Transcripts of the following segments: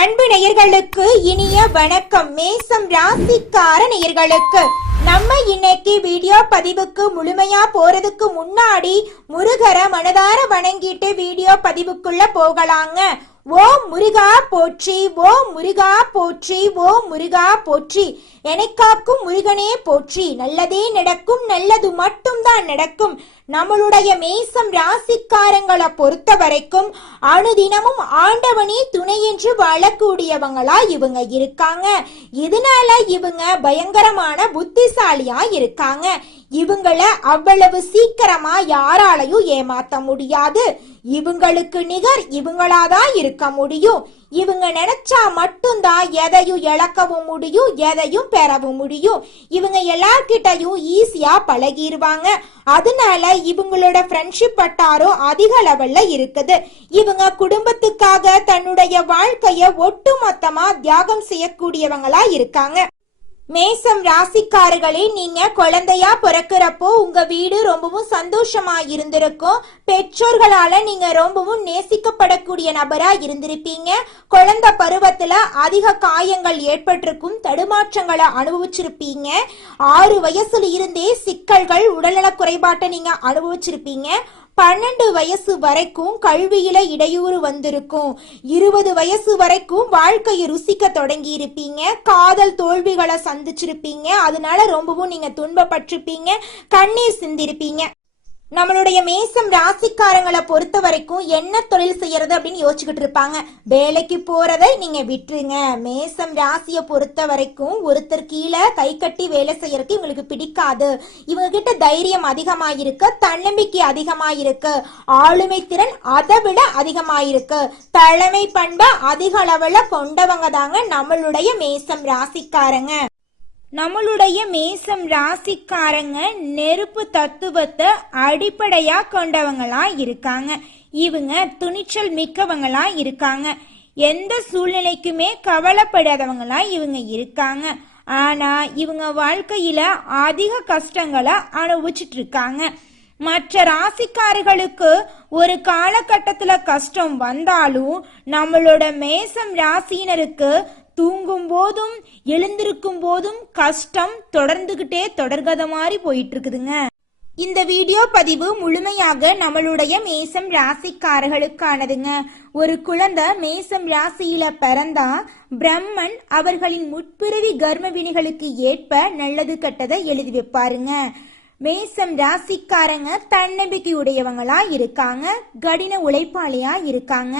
அன்பு நேயர்களுக்கு இனிய வணக்கம். மேசம் ராசிக்கார நேயர்களுக்கு நம்ம இன்னைக்கு வீடியோ பதிவுக்கு முழுமையா போறதுக்கு முன்னாடி முருகரை மனதார வணங்கிட்டு வீடியோ பதிவுக்குள்ள போகலாங்க. ஓ முருகா போற்றி, ஓ முருகா போற்றி, ஓ முருகா போற்றி, எனக்காக்கும் முருகனே போற்றி. நல்லதே நடக்கும், நல்லது மட்டும்தான் நடக்கும். நம்மளுடைய மேசம் ராசிக்காரங்களை பொறுத்த வரைக்கும் அனுதினமும் ஆண்டவனே துணை என்று வாழக்கூடியவங்களா இவங்க இருக்காங்க. இதனால இவங்க பயங்கரமான புத்திசாலியா இருக்காங்க. இவங்கள அவ்வளவு சீக்கிரமா யாராலையும் ஏமாத்த முடியாது. இவங்களுக்கு நிகர் இவங்களாதான் இருக்க முடியும். இவங்க நினைச்சா மட்டும்தான் எதையும் இழக்கவும் முடியும், எதையும் பெறவும் முடியும். இவங்க எல்லார்கிட்டையும் ஈஸியா பழகிடுவாங்க. அதனால இவங்களோட ஃப்ரெண்ட்ஷிப் வட்டாரம் அதிக லெவல்ல இருக்குது. இவங்க குடும்பத்துக்காக தன்னுடைய வாழ்க்கைய ஒட்டுமொத்தமா தியாகம் செய்யக்கூடியவங்களா இருக்காங்க. மேசம் ராசிக்காரர்களே, நீங்க குழந்தையா பிறக்கிறப்போ உங்க வீடு ரொம்பவும் சந்தோஷமா இருந்திருக்கும். பெற்றோர்களால நீங்க ரொம்பவும் நேசிக்கப்படக்கூடிய நபரா இருந்திருப்பீங்க. குழந்தை பருவத்துல அதிக காயங்கள் ஏற்பட்டிருக்கும், தடுமாற்றங்களை அனுபவிச்சிருப்பீங்க. 6 வயசுல இருந்தே சிக்கல்கள், உடல்நல குறைபாட்டை நீங்க அனுபவிச்சிருப்பீங்க. 12 வயசு வரைக்கும் கல்வியில இடையூறு வந்திருக்கும். 20 வயசு வரைக்கும் வாழ்க்கையை ருசிக்க தொடங்கி இருப்பீங்க. காதல் தோல்விகளை சந்திச்சிருப்பீங்க. அதனால ரொம்பவும் நீங்க துன்பப்பட்டிருப்பீங்க, கண்ணீர் சிந்திருப்பீங்க. நம்மளுடைய மேசம் ராசிக்காரங்களை பொறுத்த வரைக்கும் என்ன தொழில் செய்யறது அப்படின்னு யோசிச்சுக்கிட்டு இருப்பாங்க. வேலைக்கு போறதை நீங்க விட்டுருங்க. மேசம் ராசியை பொறுத்த வரைக்கும் ஒருத்தர் கீழே கை கட்டி வேலை செய்யறதுக்கு இவங்களுக்கு பிடிக்காது. இவங்க கிட்ட தைரியம் அதிகமாயிருக்கு, தன்னம்பிக்கை அதிகமாயிருக்கு, ஆளுமை திறன் அதை விட அதிகமாயிருக்கு. தலைமை பண்பை அதிக அளவுல கொண்டவங்க தாங்க நம்மளுடைய மேசம் ராசிக்காரங்க. நம்மளுடைய மேசம் ராசிக்காரங்க நெருப்பு தத்துவத்தை அடிப்படையா கொண்டவங்களா இருக்காங்க. இவங்க துணிச்சல் மிக்கவங்களா இருக்காங்க. எந்த சூழ்நிலைக்குமே கவலைப்படாதவங்களா இவங்க இருக்காங்க. ஆனா இவங்க வாழ்க்கையில அதிக கஷ்டங்களை அனுபவிச்சுட்டு இருக்காங்க. மற்ற ராசிக்காரர்களுக்கு ஒரு காலகட்டத்துல கஷ்டம் வந்தாலும் நம்மளோட மேசம் ராசியினருக்கு தூங்கும் போதும் எழுந்திருக்கும் போதும் கஷ்டம் தொடர்கத மாதிரி போயிட்டு இருக்குதுங்க. இந்த வீடியோ பதிவு முழுமையாக நம்மளுடைய மேசம் ராசிக்காரர்களுக்கானதுங்க. ஒரு குழந்தை மேசம் ராசியில பிறந்தா பிரம்மன் அவர்களின் முற்பிறவி கர்ம வினைகளுக்கு ஏற்ப நல்லது கெட்டதை எழுதி வைப்பாருங்க. மேசம் ராசிக்காரங்க தன்னம்பிக்கை உடையவங்களா இருக்காங்க, கடின உழைப்பாளியா இருக்காங்க.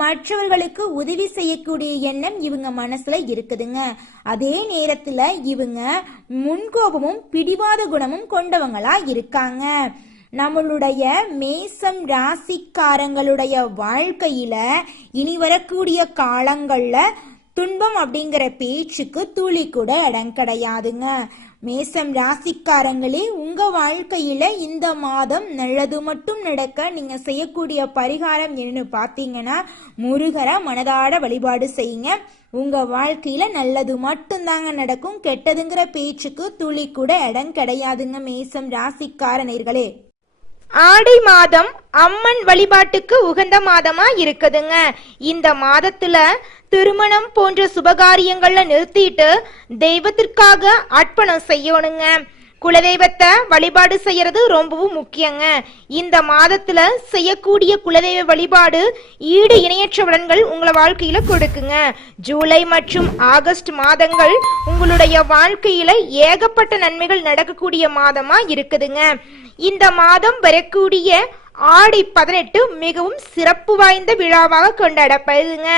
மற்றவர்களுக்கு உதவி செய்யக்கூடிய எண்ணம் இவங்க மனசுல இருக்குதுங்க. அதே நேரத்துல இவங்க முன்கோபமும் பிடிவாத குணமும் கொண்டவங்களா இருக்காங்க. நம்மளுடைய மேசம் ராசிக்காரங்களுடைய வாழ்க்கையில இனி வரக்கூடிய காலங்கள்ல துன்பம் அப்படிங்கிற பேச்சுக்கு துளி கூட இடம் கிடையாதுங்க. மேசம் ராசிக்காரங்களே, உங்க வாழ்க்கையில இந்த மாதம் நல்லது மட்டும் நடக்க நீங்க செய்யக்கூடிய பரிகாரம் என்னன்னு பாத்தீங்கன்னா, முருகரை மனதாட வழிபாடு செய்யுங்க. உங்க வாழ்க்கையில நல்லது மட்டும்தாங்க நடக்கும். கெட்டதுங்கிற பேச்சுக்கு துளி கூட இடம் கிடையாதுங்க மேசம் ராசிக்காரனர்களே. ஆடி மாதம் அம்மன் வழிபாட்டுக்கு உகந்த மாதமா இருக்குதுங்க. இந்த மாதத்துல திருமணம் போன்ற சுபகாரியங்கள்ல நிறுத்திட்டு தெய்வத்திற்காக அர்ப்பணம் செய்யணுங்க. குலதெய்வத்தை வழிபாடு செய்யறது ரொம்பவும் முக்கியங்க. இந்த மாதத்துல செய்யக்கூடிய குலதெய்வ வழிபாடு ஈடு இணையற்ற பலன்கள் உங்களை வாழ்க்கையில கொடுக்குங்க. ஜூலை மற்றும் ஆகஸ்ட் மாதங்கள் உங்களுடைய வாழ்க்கையில ஏகப்பட்ட நன்மைகள் நடக்கக்கூடிய மாதமா இருக்குதுங்க. இந்த மாதம் வரக்கூடிய ஆடி 18 மிகவும் சிறப்பு வாய்ந்த விழாவாக கொண்டாடப்படுதுங்க.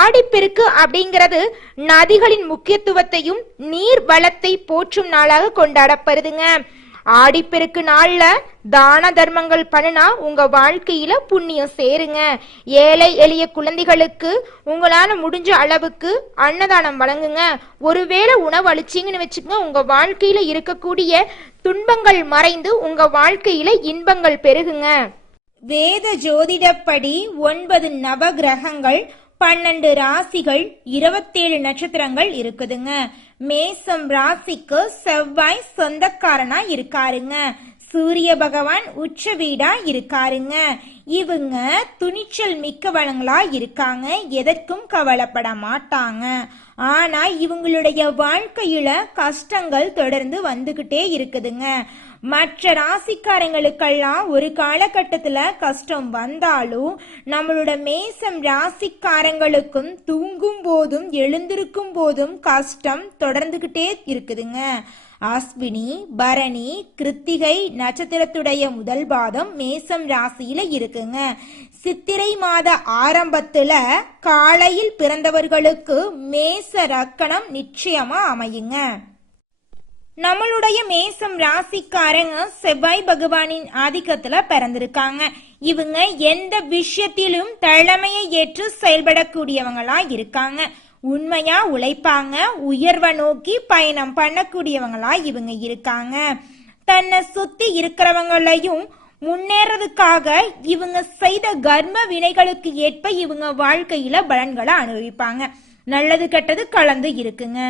ஆடிப்பெருக்கு அப்படிங்கிறது நதிகளின் முக்கியத்துவத்தையும் நீர் வளத்தை போற்றும் நாளாக கொண்டாடப்படுதுங்க. ஆடிப்பெருக்கு நாள்ல தான தர்மங்கள் பண்ணினா உங்க வாழ்க்கையில புண்ணியம் சேருங்க. ஏழை எளிய குழந்தைகளுக்கு உங்களால முடிஞ்ச அளவுக்கு அன்னதானம் வழங்குங்க. ஒருவேளை உணவு அளிச்சிங்கன்னு வச்சுக்கோங்க, உங்க வாழ்க்கையில இருக்கக்கூடிய துன்பங்கள் மறைந்து உங்க வாழ்க்கையில இன்பங்கள் பெருகுங்க. வேத ஜோதிடப்படி 9 நவ கிரகங்கள், 12 ராசிகள், 27 நட்சத்திரங்கள் இருக்குதுங்க. மேசம் ராசிக்கு செவ்வாய் சொந்தக்காரனா இருக்காருங்க. சூரிய பகவான் உச்ச வீடா இருக்காருங்க. இவங்க துணிச்சல் மிக்கவங்களா இருக்காங்க, எதற்கும் கவலைப்பட மாட்டாங்க. ஆனா இவங்களுடைய வாழ்க்கையில கஷ்டங்கள் தொடர்ந்து வந்துகிட்டே இருக்குதுங்க. மற்ற ராசிக்காரங்களுக்கெல்லாம் ஒரு காலகட்டத்துல கஷ்டம் வந்தாலும் நம்மளோட மேசம் ராசிக்காரங்களுக்கும் தூங்கும் போதும் எழுந்திருக்கும் போதும் கஷ்டம் தொடர்ந்துகிட்டே இருக்குதுங்க. அஸ்வினி, பரணி, கிருத்திகை நட்சத்திரத்துடைய முதல் பாதம் மேசம் ராசியில இருக்குங்க. சித்திரை மாத ஆரம்பத்துல காலையில் பிறந்தவர்களுக்கு மேச லக்னம் நிச்சயமா அமையுங்க. நம்மளுடைய மேசம் ராசிக்காரங்க செவ்வாய் பகவானின் ஆதிக்கத்துல பிறந்திருக்காங்க. இவங்க எந்த விஷயத்திலும் தலைமையை ஏற்று செயல்படக்கூடியவங்களா இருக்காங்க. உண்மையா உழைப்பாங்க, உயர்வை நோக்கி பயணம் பண்ணக்கூடியவங்களா இவங்க இருக்காங்க. தன்னை சுத்தி இருக்கிறவங்களையும் முன்னேறதுக்காக இவங்க செய்த கர்ம வினைகளுக்கு ஏற்ப இவங்க வாழ்க்கையில பலன்களை அனுபவிப்பாங்க. நல்லது கெட்டது கலந்து இருக்குங்க.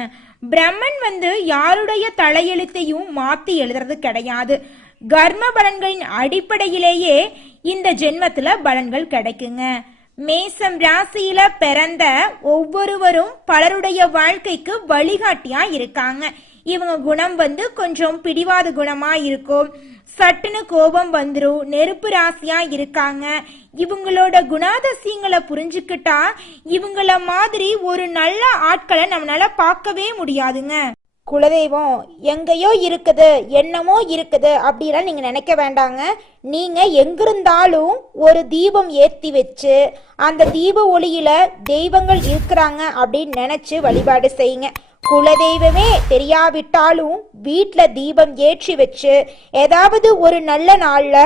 பிரம்மன் யாருடைய தலையெழுத்தையும் மாத்தி எழுதுறது கிடையாது. கர்ம பலன்களின் அடிப்படையிலேயே இந்த ஜென்மத்துல பலன்கள் கிடைக்குங்க. மேசம் ராசியில பிறந்த ஒவ்வொருவரும் பலருடைய வாழ்க்கைக்கு வழிகாட்டியா இருக்காங்க. இவங்க குணம் கொஞ்சம் பிடிவாத குணமா இருக்கும், சட்டுன்னு கோபம் வந்துரும், நெருப்பு ராசியா இருக்காங்க. இவங்களோட குணாதிசயங்களை புரிஞ்சுக்கிட்டா இவங்கள மாதிரி ஒரு நல்ல ஆட்களை நம்மளால பார்க்கவே முடியாதுங்க. குலதெய்வம் எங்கேயோ இருக்குது, என்னமோ இருக்குது அப்படிலாம் நீங்க நினைக்க வேண்டாங்க. நீங்க எங்கிருந்தாலும் ஒரு தீபம் ஏற்றி வச்சு அந்த தீப ஒளியில தெய்வங்கள் இருக்கிறாங்க அப்படின்னு நினைச்சு வழிபாடு செய்யுங்க. குலதெய்வமே தெரியாவிட்டாலும் வீட்டில் தீபம் ஏற்றி வச்சு ஏதாவது ஒரு நல்ல நாள்ல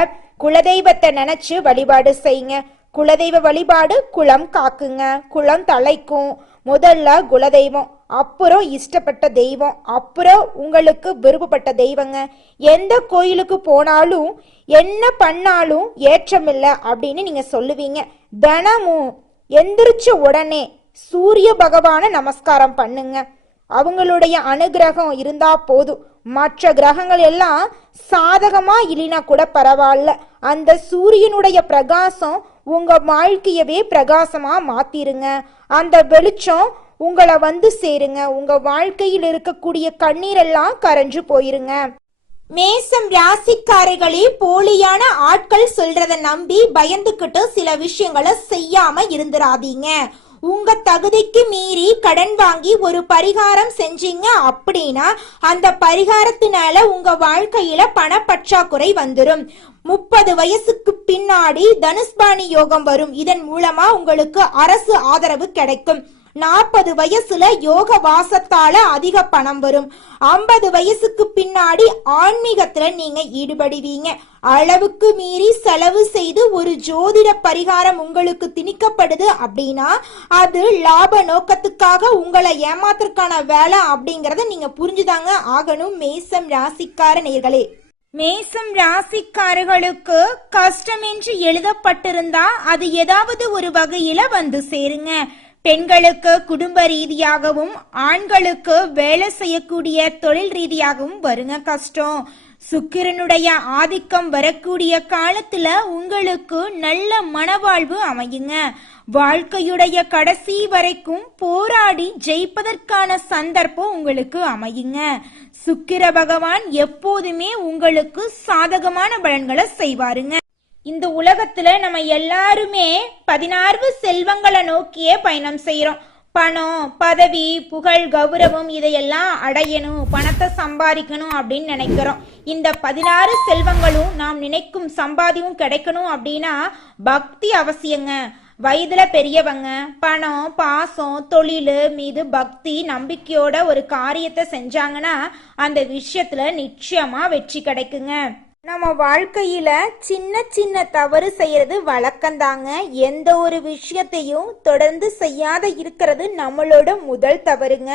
குலதெய்வத்தை நினைச்சு வழிபாடு செய்யுங்க. குலதெய்வ வழிபாடு குலம் காக்குங்க, குலம் தலைக்கும். முதல்ல குலதெய்வம், அப்புறம் இஷ்டப்பட்ட தெய்வம், அப்புறம் உங்களுக்கு விருப்பப்பட்ட தெய்வங்க. எந்த கோயிலுக்கு போனாலும் என்ன பண்ணாலும் ஏற்றமில்லை அப்படின்னு நீங்க சொல்லுவீங்க. தினமும் எந்திரிச்ச உடனே சூரிய பகவான நமஸ்காரம் பண்ணுங்க. அவங்களுடைய அனுகிரகம் இருந்தா போதும். மற்ற கிரகங்கள் எல்லாம் சாதகமா இல்லைனா கூட பரவாயில்ல, அந்த சூரியனுடைய பிரகாசம் உங்க வாழ்க்கையவே பிரகாசமா மாத்திருங்க. அந்த வெளிச்சம் உங்களை சேருங்க. உங்க வாழ்க்கையில் இருக்கக்கூடிய கண்ணீரெல்லாம் கரைஞ்சு போயிருங்க. மேசம் ராசிக்காரர்களே, போலியான ஆட்கள் சொல்றத நம்பி பயந்துகிட்டு சில விஷயங்களை செய்யாம இருந்துராதீங்க. உங்க தகுதிக்கு மீறி கடன் வாங்கி ஒரு பரிகாரம் செஞ்சீங்க அப்படின்னா அந்த பரிகாரத்தினால உங்க வாழ்க்கையில பணப்பற்றாக்குறை வந்துடும். 30 வயசுக்கு பின்னாடி தனுஷ்பாணி யோகம் வரும். இதன் மூலமா உங்களுக்கு அரசு ஆதரவு கிடைக்கும். 40 வயசுல யோக வாசத்தால அதிக பணம் வரும். 50 வயசுக்கு பின்னாடி ஆன்மீகத்துல நீங்க ஈடுபடுவீங்க. அளவுக்கு மீறி செலவு செய்து ஒரு ஜோதிட பரிகாரம் உங்களுக்கு திணிக்கப்படுது அப்படின்னா அது லாப நோக்கத்துக்காக உங்களை ஏமாத்துறதுக்கான வேலை அப்படிங்கறத நீங்க புரிஞ்சுதாங்க ஆகணும். மேசம் ராசிக்கார நேயர்களே, மேசம் ராசிக்காரர்களுக்கு கஷ்டம் என்று எழுதப்பட்டிருந்தா அது ஏதாவது ஒரு வகையில சேருங்க. பெண்களுக்கு குடும்ப ரீதியாகவும் ஆண்களுக்கு வேலை செய்யக்கூடிய தொழில் ரீதியாகவும் வருங்க கஷ்டம். சுக்கிரனுடைய ஆதிக்கம் வரக்கூடிய காலத்துல உங்களுக்கு நல்ல மனவாழ்வு அமையுங்க. வாழ்க்கையுடைய கடைசி வரைக்கும் போராடி ஜெயிப்பதற்கான சந்தர்ப்பம் உங்களுக்கு அமையுங்க. சுக்கிர பகவான் எப்போதுமே உங்களுக்கு சாதகமான பலன்களை செய்வாருங்க. இந்த உலகத்துல நம்ம எல்லாருமே 16 செல்வங்களை நோக்கியே பயணம் செய்யறோம். பணம், பதவி, புகழ், கௌரவம் இதையெல்லாம் அடையணும், பணத்தை சம்பாதிக்கணும் அப்படின்னு நினைக்கிறோம். இந்த 16 செல்வங்களும் நாம் நினைக்கும் சம்பாதியும் கிடைக்கணும் அப்படின்னா பக்தி அவசியங்க. வயதுல பெரியவங்க பணம், பாசம், தொழில் மீது பக்தி நம்பிக்கையோட ஒரு காரியத்தை செஞ்சாங்கன்னா அந்த விஷயத்துல நிச்சயமா வெற்றி கிடைக்குங்க. நம்ம வாழ்க்கையில சின்ன சின்ன தவறு செய்யறது வழக்கம்தாங்க. எந்த ஒரு விஷயத்தையும் தொடர்ந்து செய்யாத இருக்கிறது நம்மளோட முதல் தவறுங்க.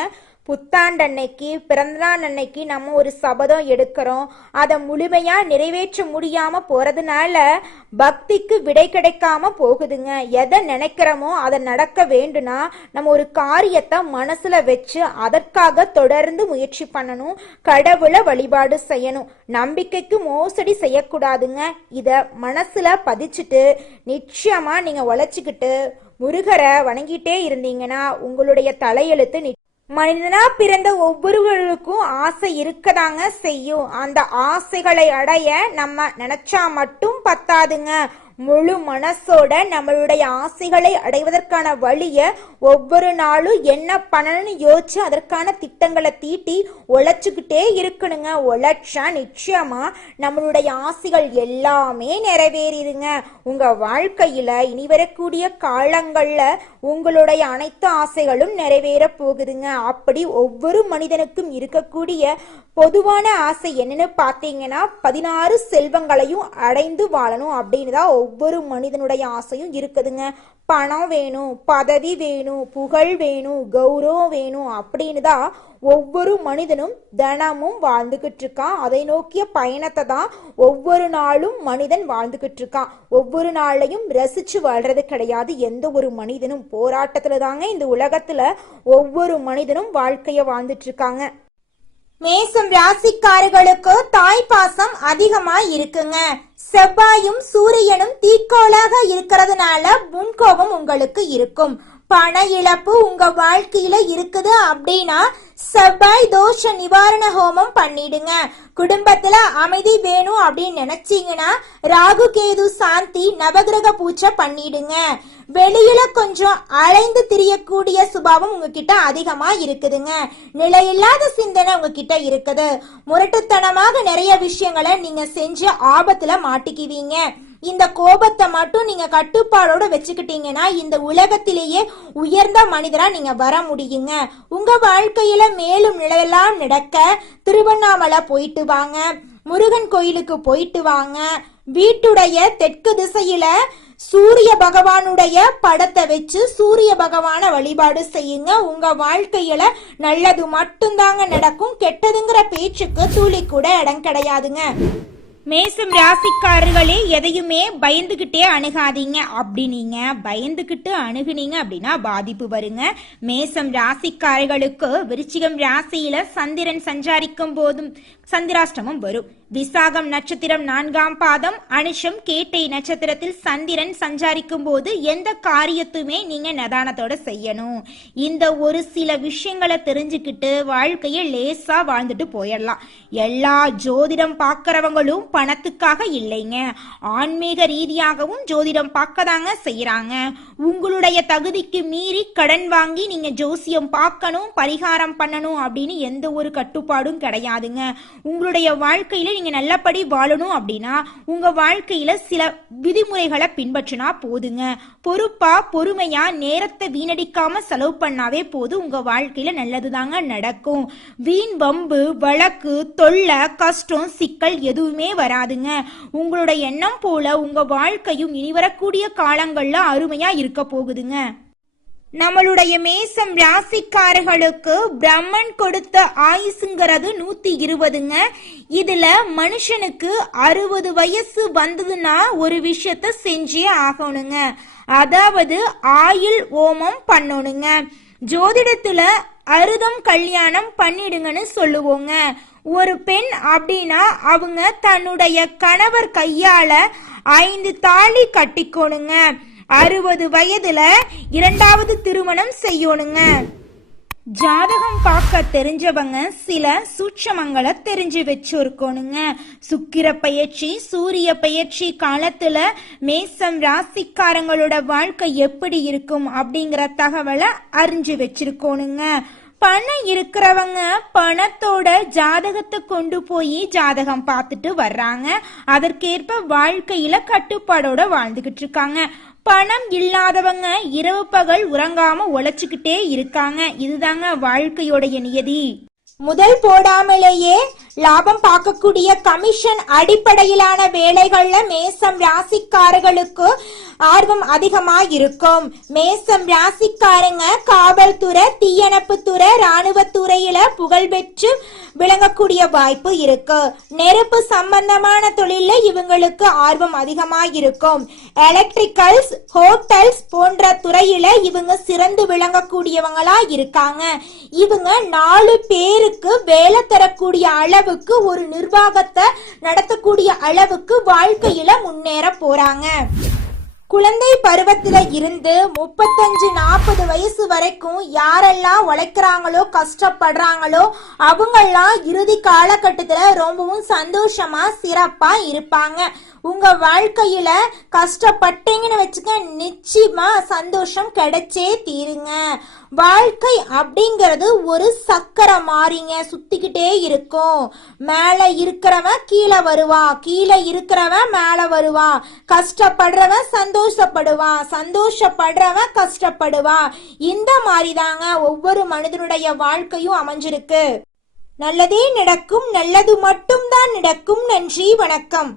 புத்தாண்டன்னைக்கு பிறந்தநாள் அன்னைக்கு நம்ம ஒரு சபதம் எடுக்கிறோம். அதை முழுமையா நிறைவேற்ற முடியாம போறதுனால பக்திக்கு விடை கிடைக்காம போகுதுங்க. எதை நினைக்கிறோமோ அதை நடக்க வேண்டும்னா நம்ம ஒரு காரியத்தை மனசுல வச்சு அதற்காக தொடர்ந்து முயற்சி பண்ணணும். கடவுளை வழிபாடு செய்யணும். நம்பிக்கைக்கு மோசடி செய்யக்கூடாதுங்க. இத மனசுல பதிச்சுட்டு நிச்சயமா நீங்க உழைச்சிக்கிட்டு முருகரை வணங்கிட்டே இருந்தீங்கன்னா உங்களுடைய தலையெழுத்து மனிதனா பிறந்த ஒவ்வொருவருக்கும் ஆசை இருக்கதாங்க செய்யும். அந்த ஆசைகளை அடைய நம்ம நினைச்சா மட்டும் பத்தாதுங்க. முழு மனசோட நம்மளுடைய ஆசைகளை அடைவதற்கான வழிய ஒவ்வொரு நாளும் என்ன பண்ணணும்னு யோசிச்சு அதற்கான திட்டங்களை தீட்டி உழைச்சுக்கிட்டே இருக்கணுங்க. உழைச்சா நிச்சயமா நம்மளுடைய ஆசைகள் எல்லாமே நிறைவேறிடுங்க. உங்க வாழ்க்கையில இனி வரக்கூடிய காலங்கள்ல உங்களுடைய அனைத்து ஆசைகளும் நிறைவேற போகுதுங்க. அப்படி ஒவ்வொரு மனிதனுக்கும் இருக்கக்கூடிய பொதுவான ஆசை என்னன்னு பார்த்தீங்கன்னா 16 செல்வங்களையும் அடைந்து வாழணும் அப்படின்னு தான் ஒவ்வொரு மனிதனுடைய ஆசையும் இருக்குதுங்க. பணம் வேணும், பதவி வேணும், புகழ் வேணும், கௌரவம் வேணும் அப்படின்னு தான் ஒவ்வொரு மனிதனும் தினமும் வாழ்ந்துகிட்டு இருக்கான். அதை நோக்கிய பயணத்தை தான் ஒவ்வொரு நாளும் மனிதன் வாழ்ந்துகிட்டு இருக்கான். ஒவ்வொரு நாளையும் ரசிச்சு வாழ்றது கிடையாது. எந்த ஒரு மனிதனும் போராட்டத்துல தாங்க இந்த உலகத்துல ஒவ்வொரு மனிதனும் வாழ்க்கைய வாழ்ந்துட்டு இருக்காங்க. மேசம் ராசிக்காரர்களுக்கு தாய் பாசம் அதிகமா இருக்குங்க. செவ்வாயும் சூரியனும் தீக்கோளாக இருக்கிறதுனால முன்கோபம் உங்களுக்கு இருக்கும். பண இழப்பு உங்க வாழ்க்கையில இருக்குது அப்படின்னா செவ்வாய் தோஷ நிவாரண ஹோமம் பண்ணிடுங்க. குடும்பத்துல அமைதி வேணும் அப்படின்னு நினைச்சீங்கன்னா ராகு கேது சாந்தி நவகிரக பூஜை பண்ணிடுங்க. வெளியில கொஞ்சம் அலைந்து திரியக்கூடிய சுபாவம் உங்ககிட்ட அதிகமா இருக்குதுங்க. நிலையில்லாத சிந்தனை உங்ககிட்ட இருக்குது. முரட்டுத்தனமாக நிறைய விஷயங்களை நீங்க செஞ்சு ஆபத்துல மாட்டிக்குவீங்க. இந்த கோபத்தை மட்டும் நீங்க கட்டுப்பாடோட வச்சுக்கிட்டீங்கன்னா இந்த உலகத்திலேயே உயர்ந்த மனிதரா நீங்க வர முடியுங்க. உங்க வாழ்க்கையில மேலும் நிலையெல்லாம் நடக்க திருவண்ணாமலை போயிட்டு வாங்க, முருகன் கோயிலுக்கு போயிட்டு வாங்க. வீட்டுடைய தெற்கு திசையில சூரிய பகவானுடைய படத்தை வச்சு சூரிய பகவான வழிபாடு செய்யுங்க. உங்க வாழ்க்கையில நல்லது மட்டும்தாங்க நடக்கும். கெட்டதுங்கிற பேச்சுக்கு துளி கூட இடம் கிடையாதுங்க. மேசம் ராசிக்காரர்களே, எதையுமே பயந்துகிட்டே அணுகாதீங்க. அப்படி நீங்க பயந்துகிட்டு அணுகுனீங்க அப்படின்னா பாதிப்பு வருங்க. மேசம் ராசிக்காரர்களுக்கு விருச்சிகம் ராசியில சந்திரன் சஞ்சாரிக்கும் போதும் சந்திராஷ்டமம் வரும். விசாகம் நட்சத்திரம் 4ஆம் பாதம், அனுஷம் கேட்டை நட்சத்திரத்தில் சந்திரன் சஞ்சாரிக்கும் போது எந்த காரியத்துமே நீங்க நிதானத்தோட செய்யணும். இந்த ஒரு சில விஷயங்களை தெரிஞ்சுக்கிட்டு வாழ்க்கையை லேசா வாழ்ந்துட்டு போயிடலாம். எல்லா ஜோதிடம் பார்க்கறவங்களும் பணத்துக்காக இல்லைங்க, ஆன்மீக ரீதியாகவும் ஜோதிடம் பார்க்கதாங்க செய்யறாங்க. உங்களுடைய தகுதிக்கு மீறி கடன் வாங்கி நீங்க ஜோசியம் பார்க்கணும், பரிகாரம் பண்ணணும் அப்படின்னு எந்த ஒரு கட்டுப்பாடும் கிடையாதுங்க. உங்களுடைய வாழ்க்கையில நீங்க நல்லபடி வாழணும் அப்படின்னா உங்க வாழ்க்கையில சில விதிமுறைகளை பின்பற்றினா போதுங்க. பொறுப்பா பொறுமையா நேரத்தை வீணடிக்காம செலவு பண்ணாவே போது உங்க வாழ்க்கையில நல்லதுதாங்க நடக்கும். வீண் வம்பு வழக்கு தொல்லை கஷ்டம் சிக்கல் எதுவுமே வராதுங்க. உங்களோட எண்ணம் போல உங்க வாழ்க்கையும் இனி வரக்கூடிய காலங்கள்ல அருமையா இருக்க போகுதுங்க. நம்மளுடைய மேசம் ராசிக்காரர்களுக்கு பிரம்மன் கொடுத்த ஆயுசுங்கிறது 120ங்க. இதுல மனுஷனுக்கு 60 வயசு வந்ததுன்னா ஒரு விஷயத்த செஞ்சே ஆகணுங்க. அதாவது ஆயுள் ஓமம் பண்ணணுங்க. ஜோதிடத்துல அறுதம் கல்யாணம் பண்ணிடுங்கன்னு சொல்லுவோங்க. ஒரு பெண் அப்படின்னா அவங்க தன்னுடைய கணவர் கையால 5 தாலி கட்டிக்கணுங்க. 60 வயதுல 2வது திருமணம் செய்யணுங்க. ஜாதகம் பார்க்க தெரிஞ்சவங்க சில சூட்சமங்களை தெரிஞ்சு வச்சிருக்கணுங்க. சுக்கிர பயிற்சி சூரிய பயிற்சி காலத்துல மேசம் ராசிக்காரங்களோட வாழ்க்கை எப்படி இருக்கும் அப்படிங்கிற தகவலை அறிஞ்சு வச்சிருக்கணுங்க. பணம் இருக்கிறவங்க பணத்தோட ஜாதகத்தை கொண்டு போய் ஜாதகம் பார்த்துட்டு வர்றாங்க. அதற்கேற்ப வாழ்க்கையில கட்டுப்பாடோட வாழ்ந்துகிட்டு இருக்காங்க. பணம் இல்லாதவங்க இரவு பகல் உறங்காம உழைச்சுக்கிட்டே இருக்காங்க. இதுதாங்க வாழ்க்கையோடைய நியதி. முதல் போடாமலேயே லாபம் பார்க்கக்கூடிய கமிஷன் அடிப்படையிலான வேலைகள்ல மேசம் ராசிக்காரர்களுக்கு ஆர்வம் அதிகமா இருக்கும். மேசம் ராசிக்காரங்க காவல்துறை, தீயணைப்புத்துறை, ராணுவத்துறையில புகழ்பெற்று விளங்கக்கூடிய வாய்ப்பு இருக்கு. நெருப்பு சம்பந்தமான தொழில இவங்களுக்கு ஆர்வம் அதிகமா இருக்கும். எலக்ட்ரிக்கல்ஸ், ஹோட்டல்ஸ் போன்ற துறையில இவங்க சிறந்து விளங்கக்கூடியவங்களா இருக்காங்க. இவங்க 4 பேருக்கு வேலை தரக்கூடிய அளவுக்கு, ஒரு நிர்வாகத்தை நடத்தக்கூடிய அளவுக்கு வாழ்க்கையில முன்னேற போறாங்க. குழந்தை பருவத்துல இருந்து 35-40 வயசு வரைக்கும் யாரெல்லாம் உழைக்கிறாங்களோ, கஷ்டப்படுறாங்களோ அவங்கெல்லாம் இறுதி காலகட்டத்துல ரொம்பவும் சந்தோஷமா சிறப்பா இருப்பாங்க. உங்க வாழ்க்கையில கஷ்டப்பட்டீங்கன்னு வச்சுக்க, நிச்சயமா சந்தோஷம் கிடைச்சே தீருங்க. வாழ்க்கை அப்படிங்கிறது ஒரு சக்கரை மாறிங்க, சுத்திக்கிட்டே இருக்கும். மேல இருக்கிறவன் கீழே வருவான், கீழே இருக்கிறவன் மேல வருவான். கஷ்டப்படுறவன் சந்தோஷப்படுவான், சந்தோஷப்படுறவன் கஷ்டப்படுவான். இந்த மாதிரி தாங்க ஒவ்வொரு மனிதனுடைய வாழ்க்கையும் அமைஞ்சிருக்கு. நல்லதே நடக்கும், நல்லது மட்டும்தான் நடக்கும். நன்றி, வணக்கம்.